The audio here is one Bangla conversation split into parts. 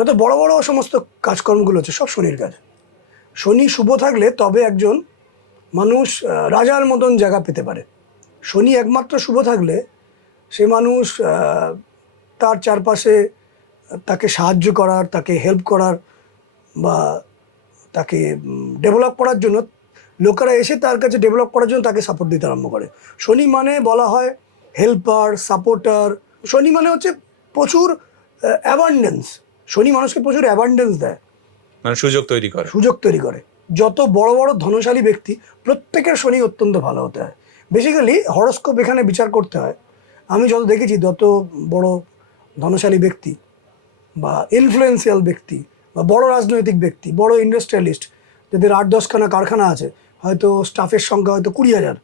যত বড় বড় সমস্ত কাজকর্মগুলো হচ্ছে সব শনির কাজ। শনি শুভ থাকলে তবে একজন মানুষ রাজার মতন জায়গা পেতে পারে। শনি একমাত্র শুভ থাকলে সে মানুষ তার চারপাশে তাকে সাহায্য করার, তাকে হেল্প করার বা তাকে ডেভেলপ করার জন্য লোকেরা এসে তার কাছে ডেভেলপ করার জন্য তাকে সাপোর্ট দিতে আরম্ভ করে। শনি মানে বলা হয় হেল্পার, সাপোর্টার। শনি মানে হচ্ছে প্রচুর অ্যাবান্ডেন্স। শনি মানুষকে প্রচুর অ্যাবান্ডেন্স দেয়, মানে সুযোগ তৈরি করে। যত বড় বড় ধনশালী ব্যক্তি প্রত্যেকের শনি অত্যন্ত ভালো হতে হয়। বেসিক্যালি হরোস্কোপ এখানে বিচার করতে হয়। আমি যত দেখেছি যত বড় ধনশালী ব্যক্তি বা ইনফ্লুয়েন্সিয়াল ব্যক্তি বা বড় রাজনৈতিক ব্যক্তি, বড় ইন্ডাস্ট্রিয়ালিস্ট, যাদের 8-10খানা কারখানা আছে, হয়তো স্টাফের সংখ্যা হয়তো 20,000,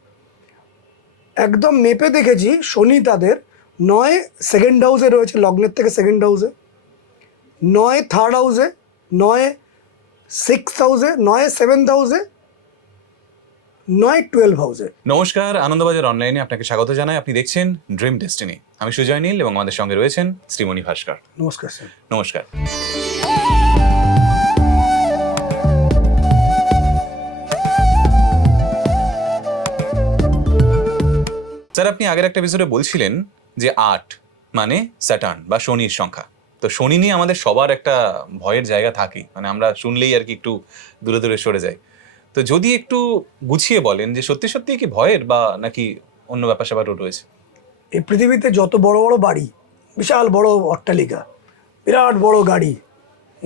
একদম মেপে দেখেছি শনি তাদের 9 সেকেন্ড হাউসে রয়েছে, লগ্নের থেকে সেকেন্ড হাউসে, 9 থার্ড হাউসে, 9 সিক্সথ হাউসে, 9 সেভেন্থ হাউসে, 9 12 হাউসে। নমস্কার, আনন্দবাজার অনলাইনে আপনাকে স্বাগত জানাই। আপনি দেখছেন ড্রিম ডেস্টিনি। আমি সুজয় নীল এবং আমাদের সঙ্গে রয়েছেন শ্রীমণি ভাস্কর। নমস্কার স্যার। নমস্কার। স্যার, আপনি আগের একটা এপিসোডে বলছিলেন যে 8 মানে স্যাটার্ন বা শনির সংখ্যা। তো শনি নিয়ে আমাদের সবার একটা ভয়ের জায়গা থাকে, মানে আমরা শুনলেই আর কি একটু দূরে দূরে সরে যাই। তো যদি একটু গুছিয়ে বলেন যে সত্যি সত্যি কি ভয়ের, বা নাকি অন্য ব্যাপার স্যাপারও রয়েছে? এই পৃথিবীতে যত বড় বড় বাড়ি, বিশাল বড় অট্টালিকা, বিরাট বড় গাড়ি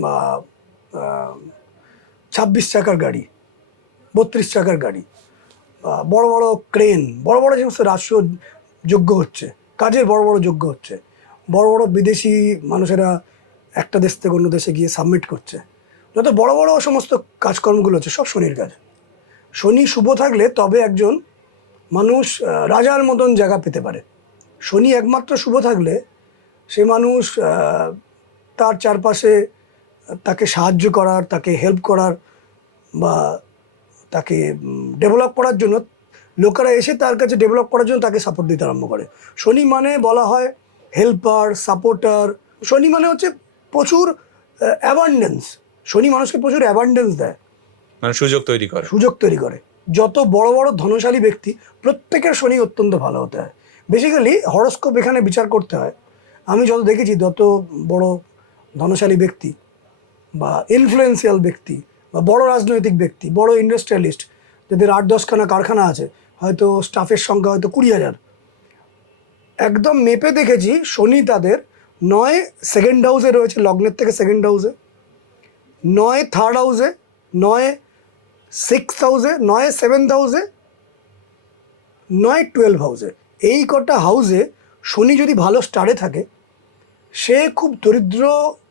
বা 26 চাকার গাড়ি, 32 চাকার গাড়ি, বা বড় বড় ক্রেন, বড় বড় যে সমস্ত রাষ্ট্র যজ্ঞ হচ্ছে, কাজের বড় বড় যজ্ঞ হচ্ছে, বড় বড় বিদেশি মানুষেরা একটা দেশ থেকে অন্য দেশে গিয়ে সাবমিট করছে, যত বড় বড় সমস্ত কাজকর্মগুলো হচ্ছে সব শনির কাজ। শনি শুভ থাকলে তবে একজন মানুষ রাজার মতন জায়গা পেতে পারে। শনি একমাত্র শুভ থাকলে সে মানুষ তার চারপাশে তাকে সাহায্য করার, তাকে হেল্প করার বা তাকে ডেভেলপ করার জন্য লোকেরা এসে তার কাছে ডেভেলপ করার জন্য তাকে সাপোর্ট দিতে আরম্ভ করে। শনি মানে বলা হয় হেল্পার, সাপোর্টার। শনি মানে হচ্ছে প্রচুর অ্যাবান্ডেন্স। শনি মানুষকে প্রচুর অ্যাবান্ডেন্স দেয়, মানে সুযোগ তৈরি করে। যত বড় বড় ধনশালী ব্যক্তি প্রত্যেকের শনি অত্যন্ত ভালো হতে হয়। বেসিক্যালি হরোস্কোপ এখানে বিচার করতে হয়। আমি যত দেখেছি যত বড় ধনশালী ব্যক্তি বা ইনফ্লুয়েন্সিয়াল ব্যক্তি বা বড় রাজনৈতিক ব্যক্তি, বড় ইন্ডাস্ট্রিয়ালিস্ট, যাদের 8-10খানা কারখানা আছে, হয়তো স্টাফের সংখ্যা হয়তো 20,000, একদম মেপে দেখেছি শনি তাদের 9 সেকেন্ড হাউসে রয়েছে, লগ্নের থেকে সেকেন্ড হাউসে, 9 থার্ড হাউসে, 9 সিক্সথ হাউসে, 9 সেভেন্থ হাউসে, 9 12 হাউসে। এই কটা হাউসে শনি যদি ভালো স্টারে থাকে, সে খুব দরিদ্র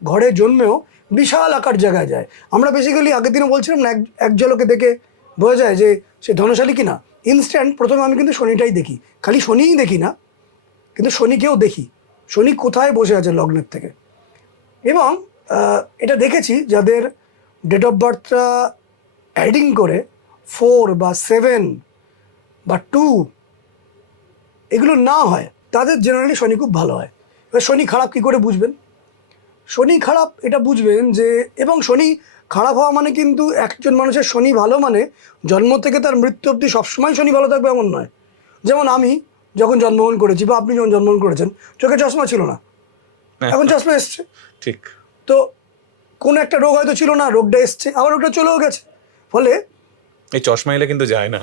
ঘরে জন্মেও বিশাল আকার জায়গায় যায়। আমরা বেসিক্যালি আগের দিনও বলছিলাম না, এক ঝলকে দেখে বোঝা যায় যে সে ধনশালী কিনা। ইনস্ট্যান্ট প্রথমে আমি কিন্তু শনিটাই দেখি, খালি শনিই দেখি না, কিন্তু শনিকেও দেখি, শনি কোথায় বসে আছে লগ্নের থেকে। এবং এটা দেখেছি যাদের ডেট অফ বার্থটা অ্যাডিং করে 4 বা 7 বা 2 এগুলো না হয়, তাদের জেনারেলি শনি খুব ভালো হয়। এবার শনি খারাপ কী করে বুঝবেন? শনি খারাপ এটা বুঝবেন যে, এবং শনি খারাপ হওয়া মানে কিন্তু একজন মানুষের শনি ভালো মানে জন্ম থেকে তার মৃত্যু অবধি সবসময় শনি ভালো থাকবে এমন নয়। যেমন আমি যখন জন্মগ্রহণ করেছি বা আপনি যখন জন্মগ্রহণ করেছেন, চোখে চশমা ছিল না, এখন চশমা এসছে। ঠিক। তো কোন একটা রোগ হয়তো ছিল না, রোগটা এসছে, আবার ওটা চলেও গেছে। ফলে এই চশমা এলে কিন্তু যায় না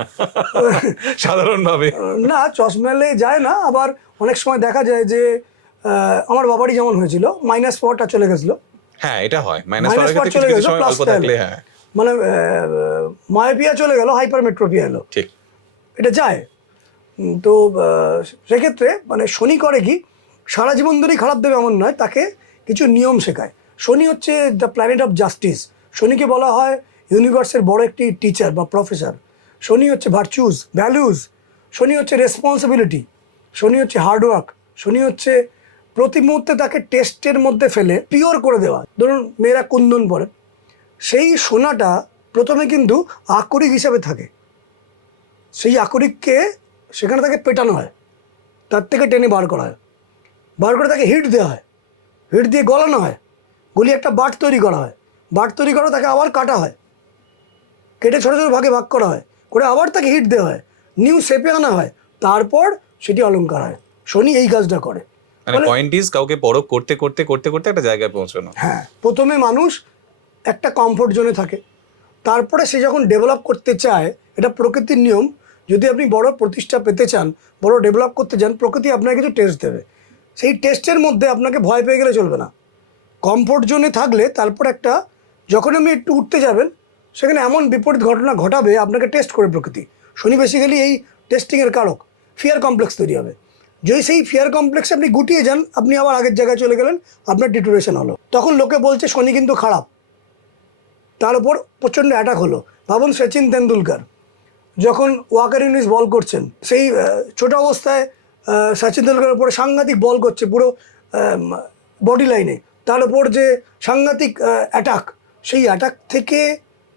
সাধারণভাবে। না, চশমা এলে যায় না। আবার অনেক সময় দেখা যায় যে আমার বাবারই যেমন হয়েছিল, মাইনাস পাওয়ারটা চলে গেছিলো। হ্যাঁ, এটা হয়। মাইনাস পাওয়ার চলে গেছিলো, প্লাসটা এলো, হ্যাঁ, মানে মায়োপিয়া চলে গেল, হাইপারমেট্রোপিয়া এলো। ঠিক, এটা যায়। তো সেক্ষেত্রে মানে শনি করে কি, সারা জীবন ধরেই খারাপ দেবে এমন নয়, তাকে কিছু নিয়ম শেখায়। শনি হচ্ছে দ্য প্ল্যানেট অফ জাস্টিস। শনিকে বলা হয় ইউনিভার্সের বড় একটি টিচার বা প্রফেসর। শনি হচ্ছে ভার্চুস, ভ্যালুস। শনি হচ্ছে রেসপন্সিবিলিটি। শনি হচ্ছে হার্ডওয়ার্ক। শনি হচ্ছে প্রতি মুহূর্তে তাকে টেস্টের মধ্যে ফেলে পিওর করে দেওয়া। ধরুন মেয়েরা কুন্দন পরে, সেই সোনাটা প্রথমে কিন্তু আকরিক হিসাবে থাকে, সেই আকরিককে সেখানে তাকে পেটানো হয়, তার থেকে টেনে বার করা হয়, বার করে তাকে হিট দেওয়া হয়, হিট দিয়ে গলানো হয়, গলি একটা বাট তৈরি করা হয়, বাট তৈরি করা তাকে আবার কাটা হয়, কেটে ছোটো ছোটো ভাগে ভাগ করা হয়, করে আবার তাকে হিট দেওয়া হয়, নিউ শেপে আনা হয়, তারপর সেটি অলংকার হয়। শনি এই কাজটা করে। মানে পয়েন্ট ইজ কাউকে পরখ করতে করতে করতে করতে একটা জায়গায় পৌঁছানো। হ্যাঁ, প্রথমে মানুষ একটা কমফোর্ট জোনে থাকে, তারপরে সে যখন ডেভেলপ করতে চায়, এটা প্রকৃতির নিয়ম, যদি আপনি বড় প্রতিষ্ঠা পেতে চান, বড় ডেভেলপ করতে চান, প্রকৃতি আপনাকে কিছু টেস্ট দেবে। সেই টেস্টের মধ্যে আপনাকে ভয় পেয়ে গেলে চলবে না। কমফোর্ট জোনে থাকলে তারপর একটা, যখন আপনি একটু উঠতে যাবেন, সেখানে এমন বিপরীত ঘটনা ঘটাবে, আপনাকে টেস্ট করে প্রকৃতি। শনি বেসিক্যালি এই টেস্টিংয়ের কারক। ফিয়ার কমপ্লেক্স তৈরি হবে। যদি সেই ফিয়ার কমপ্লেক্সে আপনি গুটিয়ে যান, আপনি আবার আগের জায়গায় চলে গেলেন, আপনার ডিটোরেশন হলো, তখন লোকে বলছে শনি কিন্তু খারাপ, তার উপর প্রচণ্ড অ্যাটাক হলো। ভাবুন সচিন তেন্ডুলকার যখন ওয়াকার ইউনিস বল করছেন, সেই ছোট অবস্থায় সচিন তেন্ডুলকারের উপরে সাংঘাতিক বল করছে পুরো বডি লাইনে, তার উপর যে সাংঘাতিক অ্যাটাক, সেই অ্যাটাক থেকে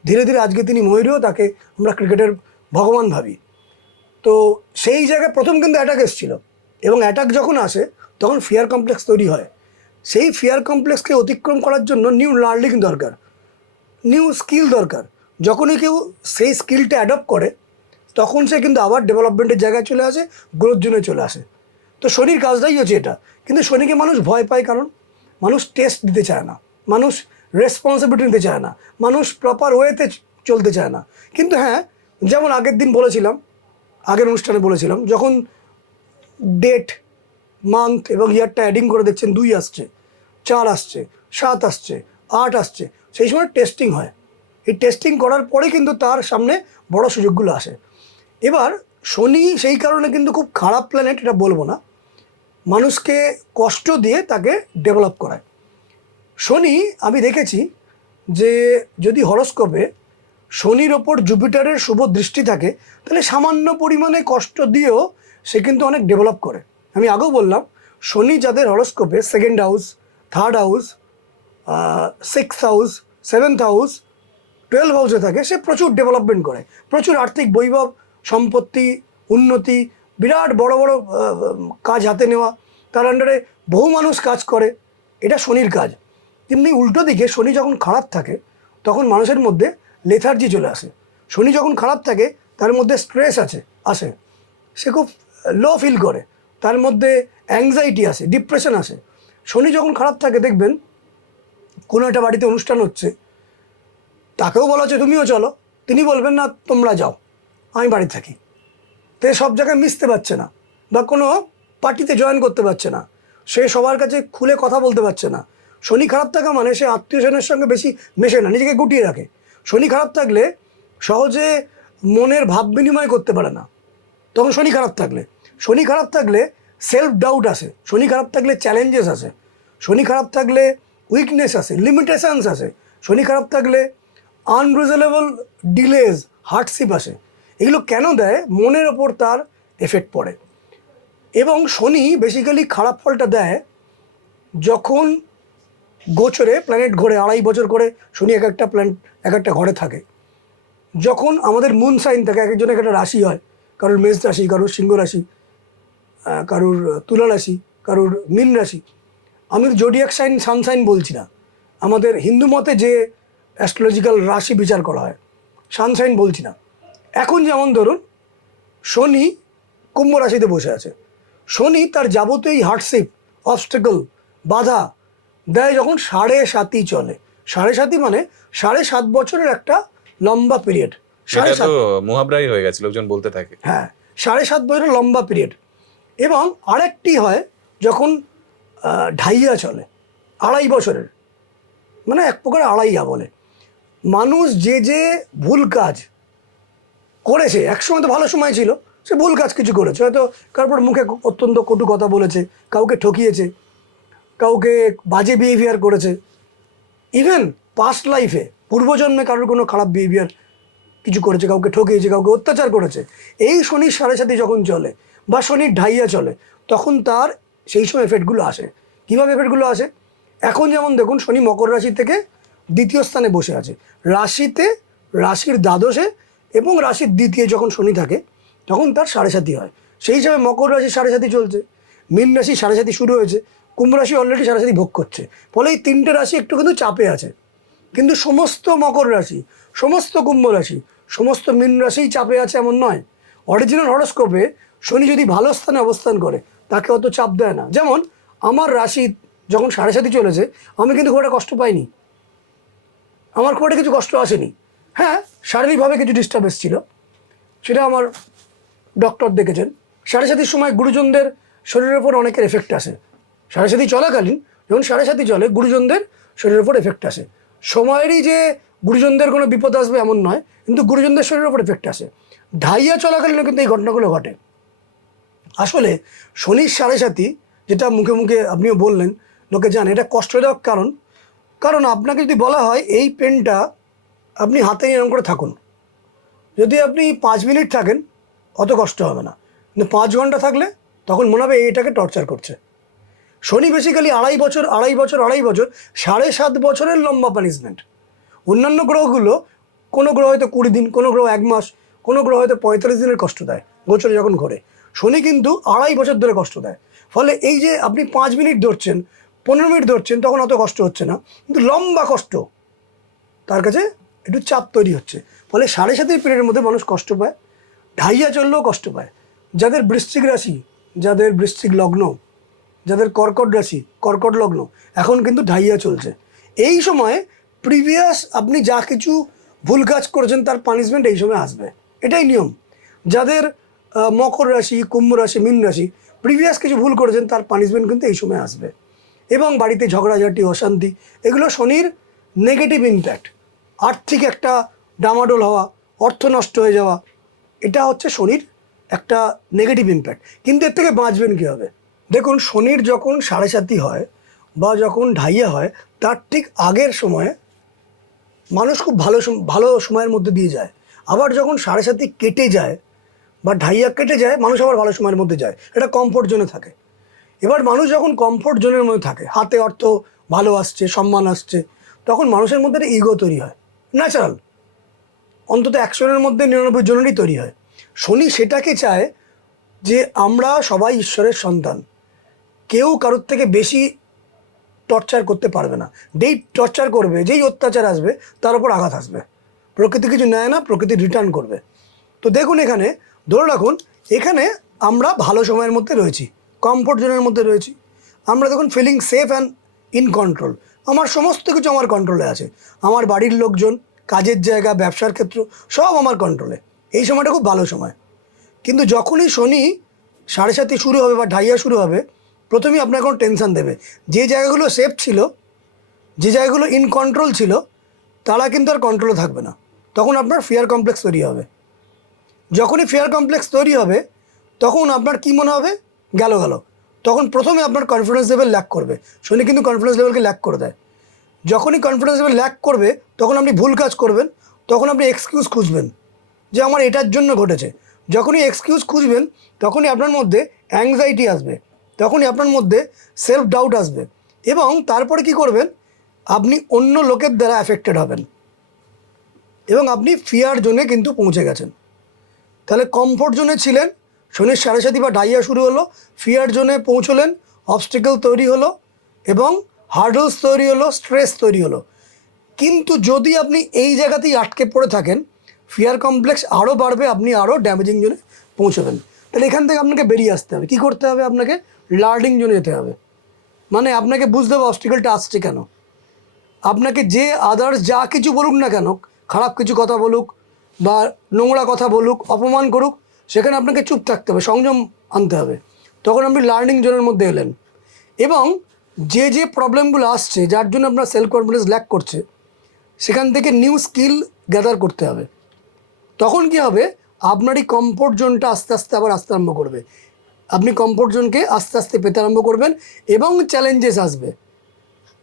ধীরে ধীরে আজকে তিনি ময়ূরীয়, তাকে আমরা ক্রিকেটের ভগবান ভাবি। তো সেই জায়গায় প্রথম কিন্তু অ্যাটাক এসেছিল, এবং অ্যাটাক যখন আসে তখন ফিয়ার কমপ্লেক্স তৈরি হয়। সেই ফিয়ার কমপ্লেক্সকে অতিক্রম করার জন্য নিউ লার্নিং দরকার, নিউ স্কিল দরকার। যখনই কেউ সেই স্কিলটা অ্যাডপ্ট করে, তখন সে কিন্তু আবার ডেভেলপমেন্টের জায়গায় চলে আসে, গ্রোথ জোনে চলে আসে। তো শনির কাজটাই হচ্ছে এটা। কিন্তু শনিকে মানুষ ভয় পায়, কারণ মানুষ টেস্ট দিতে চায় না, মানুষ রেসপন্সিবিলিটি নিতে চায় না, মানুষ প্রপার ওয়েতে চলতে চায় না। কিন্তু হ্যাঁ, যেমন আগের দিন বলেছিলাম, আগের অনুষ্ঠানে বলেছিলাম, যখন ডেট, মান্থ এবং ইয়ারটা অ্যাডিং করে দেখছেন 2 আসছে, 4 আসছে, 7 আসছে, 8 আসছে, সেই সময় টেস্টিং হয়। এই টেস্টিং করার পরে কিন্তু তার সামনে বড় সুযোগগুলো আসে। এবার শনি সেই কারণে কিন্তু খুব খারাপ প্ল্যানেট এটা বলবো না, মানুষকে কষ্ট দিয়ে তাকে ডেভেলপ করায়। শনি আমি দেখেছি যে যদি হরোস্কোপে শনির ওপর জুপিটারের শুভ দৃষ্টি থাকে, তাহলে সামান্য পরিমাণে কষ্ট দিয়েও সে কিন্তু অনেক ডেভেলপ করে। আমি আগেও বললাম, শনি যাদের হরোস্কোপে 2nd house, 3rd house, 6th house, 7th house, 12 হাউসে থাকে, সে প্রচুর ডেভেলপমেন্ট করে, প্রচুর আর্থিক বৈভব, সম্পত্তি, উন্নতি, বিরাট বড় বড় কাজ হাতে নেওয়া, তার আন্ডারে বহু মানুষ কাজ করে, এটা শনির কাজ। তেমনি উল্টো দিকে শনি যখন খারাপ থাকে, তখন মানুষের মধ্যে লেথার্জি চলে আসে। শনি যখন খারাপ থাকে, তার মধ্যে স্ট্রেস আসে, সে খুব লো ফিল করে, তার মধ্যে অ্যাংজাইটি আসে, ডিপ্রেশন আসে। শনি যখন খারাপ থাকে, দেখবেন কোনো একটা বাড়িতে অনুষ্ঠান হচ্ছে, তাকেও বলা হচ্ছে তুমিও চলো, তিনি বলবেন না তোমরা যাও, আমি বাড়ি থাকি। তো সব জায়গায় মিশতে পারছে না, বা কোনো পার্টিতে জয়েন করতে পারছে না, সে সবার কাছে খুলে কথা বলতে পারছে না। শনি খারাপ থাকা মানে সে আত্মীয় স্বজনের সঙ্গে বেশি মেশে না, নিজেকে গুটিয়ে রাখে। শনি খারাপ থাকলে সহজে মনের ভাব বিনিময় করতে পারে না, তখন শনি খারাপ থাকলে। শনি খারাপ থাকলে সেলফ ডাউট আসে, শনি খারাপ থাকলে চ্যালেঞ্জেস আসে, শনি খারাপ থাকলে উইকনেস আসে, লিমিটেশনস আসে, শনি খারাপ থাকলে আনরিজনেবল ডিলেজ, হার্ডশিপ আসে। এগুলো কেন দেয়? মনের ওপর তার এফেক্ট পড়ে। এবং শনি বেসিক্যালি খারাপ ফলটা দেয় যখন গোচরে প্ল্যানেট ঘোরে, 2.5 বছর করে শনি এক একটা ঘরে থাকে। যখন আমাদের মুন সাইন থাকে, এক একজনের একটা রাশি হয়, কারোর মেষ রাশি, কারোর সিংহ রাশি, কারোর তুলা রাশি, কারোর মীন রাশি। আমি জোডিয়াক সাইন, সানসাইন বলছি না, আমাদের হিন্দু মতে যে অ্যাস্ট্রোলজিক্যাল রাশি বিচার করা হয়, সানসাইন বলছি না। এখন যেমন ধরুন শনি কুম্ভ রাশিতে বসে আছে, শনি তার যাবতীয় হার্ডশিপ, অবস্টেকল, বাধা দেয় যখন 7.5 চলে। 7.5 মানে 7.5 বছরের একটা লম্বা পিরিয়ড। এটা তো মুহাবরাই হয়ে গেছে, লোকজন বলতে থাকে। হ্যাঁ, 7.5 বছরের লম্বা পিরিয়ড। এবং আরেকটি হয় যখন ঢাইয়া চলে, 2.5 বছরের, মানে এক প্রকার আড়াইয়া বলে। মানুষ যে ভুল কাজ করেছে, একসময় তো ভালো সময় ছিল, সে ভুল কাজ কিছু করেছে, হয়তো কারোর মুখে অত্যন্ত কটু কথা বলেছে, কাউকে ঠকিয়েছে, কাউকে বাজে বিহেভিয়ার করেছে, ইভেন পাস্ট লাইফে পূর্বজন্মে কারোর কোনো খারাপ বিহেভিয়ার কিছু করেছে, কাউকে ঠকিয়েছে, কাউকে অত্যাচার করেছে। এই শনির 7.5 যখন চলে বা শনির ঢাইয়া চলে, তখন তার সেই সময় এফেক্টগুলো আসে। কীভাবে এফেক্টগুলো আসে? এখন যেমন দেখুন, শনি মকর রাশি থেকে 2য় স্থানে বসে আছে, রাশিতে, রাশির দ্বাদশে এবং রাশির 2য় যখন শনি থাকে, তখন তার 7.5 হয়। সেই হিসাবে মকর রাশি 7.5 চলছে, মীন রাশি 7.5 শুরু হয়েছে, কুম্ভ রাশি অলরেডি সাড়ে সাতি ভোগ করছে, ফলে এই তিনটে রাশি একটু কিন্তু চাপে আছে। কিন্তু সমস্ত মকর রাশি, সমস্ত কুম্ভ রাশি, সমস্ত মীন রাশিই চাপে আছে এমন নয়। অরিজিনাল হরোস্কোপে শনি যদি ভালো স্থানে অবস্থান করে তাকে অত চাপ দেয় না। যেমন আমার রাশি যখন সাড়ে সাতি চলেছে আমি কিন্তু খুব একটা কষ্ট পাইনি, আমার খুব একটা কিছু কষ্ট আসেনি। হ্যাঁ, শারীরিকভাবে কিছু ডিস্টার্বেন্স ছিল, সেটা আমার ডক্টর দেখেছেন। সাড়ে সাতির সময় গুরুজনদের শরীরের উপর অনেকের এফেক্ট আসে। সাড়ে সাতি চলাকালীন যখন সাড়ে সাতি চলে গুরুজনদের শরীরের উপর এফেক্ট আসে। সময়েরই যে গুরুজনদের কোনো বিপদ আসবে এমন নয়, কিন্তু গুরুজনদের শরীরের উপর এফেক্ট আসে। ঢাইয়া চলাকালীনও কিন্তু এই ঘটনাগুলো ঘটে। আসলে শনির সাড়ে সাতি, যেটা মুখে মুখে আপনিও বললেন, লোকে জানে এটা কষ্টদায়ক। কারণ আপনাকে যদি বলা হয় এই পেনটা আপনি হাতে নিয়ে এরকম করে থাকুন, যদি আপনি 5 মিনিট থাকেন অত কষ্ট হবে না, কিন্তু 5 ঘন্টা থাকলে তখন মনে হবে এটাকে টর্চার করছে। শনি বেসিক্যালি আড়াই বছর 7.5 বছরের লম্বা পানিশমেন্ট। অন্যান্য গ্রহগুলো, কোনো গ্রহ হয়তো 20 দিন, কোনো গ্রহ 1 মাস, কোনো গ্রহ হয়তো 45 দিনের কষ্ট দেয় গোচরে যখন ঘোরে। শনি কিন্তু 2.5 বছর ধরে কষ্ট দেয়। ফলে এই যে আপনি 5 মিনিট ধরছেন, 15 মিনিট ধরছেন, তখন অত কষ্ট হচ্ছে না, কিন্তু লম্বা কষ্ট তার কাছে একটু চাপ তৈরি হচ্ছে। ফলে সাড়ে সাতির পিরিয়ডের মধ্যে মানুষ কষ্ট পায়, ঢাইয়া চললেও কষ্ট পায়। যাদের বৃশ্চিক রাশি, যাদের বৃশ্চিক লগ্ন, যাদের কর্কট রাশি, কর্কট লগ্ন, এখন কিন্তু ঢাইয়া চলছে। এই সময় প্রিভিয়াস আপনি যা কিছু ভুল কাজ করেছেন তার পানিশমেন্ট এই সময় আসবে, এটাই নিয়ম। যাদের মকর রাশি, কুম্ভ রাশি, মীন রাশি, প্রিভিয়াস কিছু ভুল করেছেন তার পানিশমেন্ট কিন্তু এই সময় আসবে। এবং বাড়িতে ঝগড়াঝাটি, অশান্তি, এগুলো শনির নেগেটিভ ইম্প্যাক্ট। আর্থিক একটা ডামাডোল হওয়া, অর্থ নষ্ট হয়ে যাওয়া, এটা হচ্ছে শনির একটা নেগেটিভ ইম্প্যাক্ট। কিন্তু এর থেকে বাঁচবেন কীভাবে? দেখুন, শনির যখন সাড়ে সাতি হয় বা যখন ঢাইয়া হয় তার ঠিক আগের সময়ে মানুষ খুব ভালো সময়ের মধ্যে দিয়ে যায়। আবার যখন সাড়ে সাতি কেটে যায় বা ঢাইয়া কেটে যায়, মানুষ আবার ভালো সময়ের মধ্যে যায়, এটা কমফোর্ট জোনে থাকে। এবার মানুষ যখন কমফোর্ট জোনের মধ্যে থাকে, হাতে অর্থ ভালো আসছে, সম্মান আসছে, তখন মানুষের মধ্যে একটা ইগো তৈরি হয়, ন্যাচারাল। অন্তত 100 জনের মধ্যে 99 জনেরই তৈরি হয়। শনি সেটাকে চায় যে আমরা সবাই ঈশ্বরের সন্তান, কেউ কারোর থেকে বেশি টর্চার করতে পারবে না। যেই টর্চার করবে, যেই অত্যাচার আসবে, তার উপর আঘাত আসবে। প্রকৃতি কিছু নেয় না, প্রকৃতি রিটার্ন করবে। তো দেখুন, এখানে ধরে রাখুন, এখানে আমরা ভালো সময়ের মধ্যে রয়েছি, কমফোর্ট জোনের মধ্যে রয়েছি। আমরা দেখুন feeling safe and in control. আমার সমস্ত কিছু আমার কন্ট্রোলে আছে। আমার বাড়ির লোকজন, কাজের জায়গা, ব্যবসার ক্ষেত্র, সব আমার কন্ট্রোলে। এই সময়টা খুব ভালো সময়। কিন্তু যখনই শনি সাড়ে সাতি শুরু হবে বা ঢাইয়া শুরু হবে, প্রথমেই আপনার কোনো টেনশান দেবে। যে জায়গাগুলো সেফ ছিল, যে জায়গাগুলো ইন কন্ট্রোল ছিল, তারা কিন্তু আর কন্ট্রোলে থাকবে না। তখন আপনার ফিয়ার কমপ্লেক্স তৈরি হবে। যখনই ফিয়ার কমপ্লেক্স তৈরি হবে, তখন আপনার কী মনে হবে? গেল। তখন প্রথমে আপনার কনফিডেন্স লেভেল ল্যাক করবে। শনি কিন্তু কনফিডেন্স লেভেলকে ল্যাক করে দেয়। যখনই কনফিডেন্স লেভেল ল্যাক করবে, তখন আপনি ভুল কাজ করবেন, তখন আপনি এক্সকিউজ খুঁজবেন যে আমার এটার জন্য ঘটেছে। যখনই এক্সকিউজ খুঁজবেন, তখনই আপনার মধ্যে অ্যাংজাইটি আসবে, তখনই আপনার মধ্যে সেলফ ডাউট আসবে, এবং তারপরে কি করবেন? আপনি অন্য লোকের দ্বারা অ্যাফেক্টেড হবেন এবং আপনি ফিয়ার জোনে কিন্তু পৌঁছে গেছেন। তাহলে কমফোর্ট জোনে ছিলেন, শনির সাড়ে সাতি বা ডাইয়া শুরু হলো, ফিয়ার জোনে পৌঁছলেন, অবস্টেকল তৈরি হলো এবং হার্ডলস তৈরি হলো, স্ট্রেস তৈরি হলো। কিন্তু যদি আপনি এই জায়গাতেই আটকে পড়ে থাকেন, ফিয়ার কমপ্লেক্স আরও বাড়বে, আপনি আরও ড্যামেজিং জোনে পৌঁছবেন। তাহলে এখান থেকে আপনাকে বেরিয়ে আসতে হবে। কী করতে হবে? আপনাকে লার্নিং জোনে যেতে হবে। মানে আপনাকে বুঝতে হবে অবস্টেকলটা আসছে কেন। আপনাকে যে আদার্স যা কিছু বলুক না কেন, খারাপ কিছু কথা বলুক বা নোংরা কথা বলুক, অপমান করুক, সেখানে আপনাকে চুপ থাকতে হবে, সংযম আনতে হবে। তখন আপনি লার্নিং জোনের মধ্যে এলেন। এবং যে প্রবলেমগুলো আসছে, যার জন্য আপনার সেলফ কনফিডেন্স ল্যাক করছে, সেখান থেকে নিউ স্কিল গ্যাদার করতে হবে। তখন কি হবে? আপনারই কমফোর্ট জোনটা আস্তে আস্তে আবার আসতে আরম্ভ করবে। আপনি কমফোর্ট জোনকে আস্তে আস্তে পেতে আরম্ভ করবেন এবং চ্যালেঞ্জেস আসবে।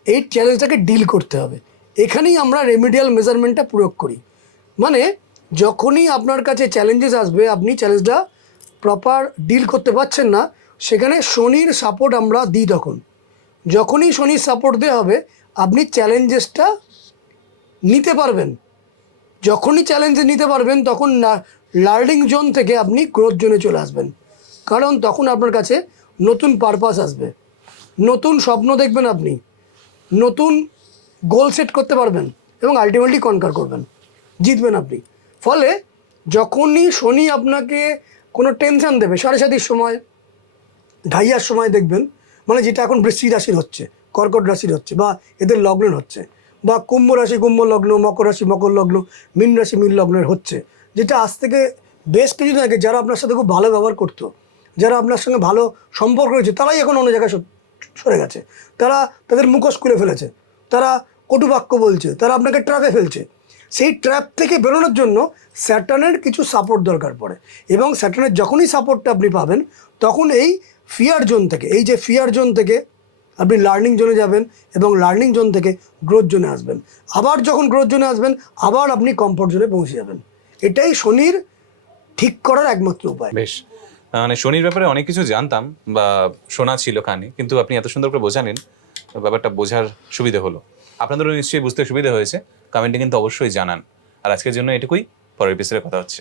এই চ্যালেঞ্জটাকে ডিল করতে হবে। এখানেই আমরা রেমিডিয়াল মেজারমেন্টটা প্রয়োগ করি। মানে যখনই আপনার কাছে চ্যালেঞ্জেস আসবে, আপনি চ্যালেঞ্জটা প্রপার ডিল করতে পারছেন না, সেখানে শনির সাপোর্ট আমরা দিই। তখন যখনই শনির সাপোর্ট দেওয়া হবে, আপনি চ্যালেঞ্জেসটা নিতে পারবেন। যখনই চ্যালেঞ্জ নিতে পারবেন, তখন লার্নিং জোন থেকে আপনি গ্রোথ জোনে চলে আসবেন। কারণ তখন আপনার কাছে নতুন পারপাস আসবে। নতুন স্বপ্ন দেখবেন আপনি, নতুন গোল সেট করতে পারবেন এবং আলটিমেটলি কনকার করবেন, জিতবেন আপনি। ফলে যখনই শনি আপনাকে কোনো টেনশন দেবে, 7:30 সময়, ঢাইয়ার সময় দেখবেন, মানে যেটা এখন বৃশ্চিক রাশির হচ্ছে, কর্কট রাশির হচ্ছে, বা এদের লগ্নের হচ্ছে, বা কুম্ভ রাশি কুম্ভ লগ্ন, মকর রাশি মকর লগ্ন, মীন রাশি মীন লগ্নের হচ্ছে, যেটা আজ থেকে বেশ কিছুদিন আগে যারা আপনার সাথে খুব ভালো ব্যবহার করতো, যারা আপনার সঙ্গে ভালো সম্পর্ক রয়েছে, তারাই এখন অন্য জায়গায় সরে গেছে, তারা তাদের মুখোশ খুলে ফেলেছে, তারা কটুবাক্য বলছে, তারা আপনাকে ট্র্যাপে ফেলছে। সেই ট্র্যাপ থেকে বেরোনোর জন্য স্যাটার্নের কিছু সাপোর্ট দরকার পড়ে, এবং স্যাটার্নের যখনই সাপোর্টটা আপনি পাবেন, তখন এই ফিয়ার জোন থেকে, এই যে ফিয়ার জোন থেকে আপনি লার্নিং জোনে যাবেন, এবং লার্নিং জোন থেকে গ্রোথ জোনে আসবেন, আবার যখন গ্রোথ জোনে আসবেন আবার আপনি কমফোর্ট জোনে পৌঁছে যাবেন। এটাই শনির ঠিক করার একমাত্র উপায়। বেশ, মানে শনির ব্যাপারে অনেক কিছু জানতাম বা শোনা ছিল কানে, কিন্তু আপনি এত সুন্দর করে বোঝালেন, ব্যাপারটা বোঝার সুবিধা হলো। আপনাদেরও নিশ্চয়ই বুঝতে সুবিধা হয়েছে। কমেন্টে কিন্তু অবশ্যই জানান। আর আজকের জন্য এটুকুই, পরের এপিসোডে কথা হচ্ছে।